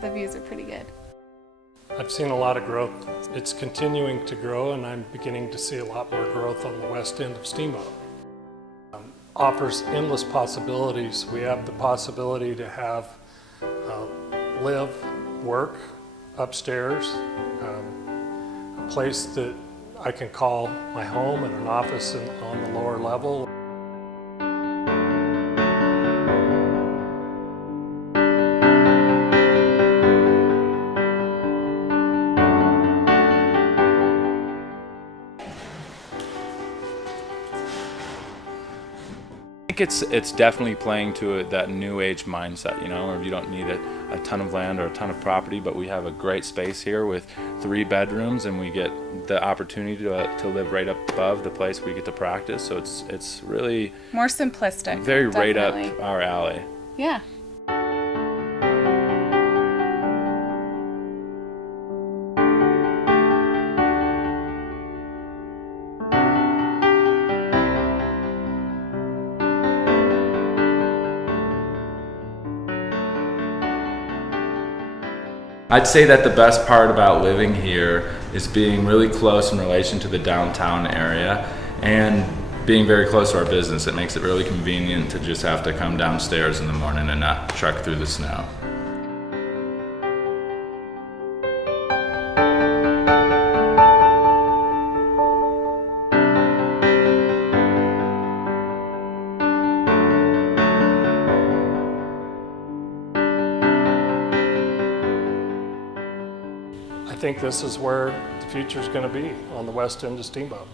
The views are pretty good. I've seen a lot of growth. It's continuing to grow, and I'm beginning to see a lot more growth on the west end of Steamboat. Offers endless possibilities. We have the possibility to have live, work upstairs, a place that I can call my home and an office on the lower level. I think it's definitely playing to that new age mindset, you know, where you don't need a ton of land or a ton of property, but we have a great space here with 3 bedrooms, and we get the opportunity to live right up above the place we get to practice. So it's really More simplistic. very right definitely. up our alley. Yeah. I'd say that the best part about living here is being really close in relation to the downtown area and being very close to our business. It makes it really convenient to just have to come downstairs in the morning and not trek through the snow. I think this is where the future is going to be, on the west end of Steamboat.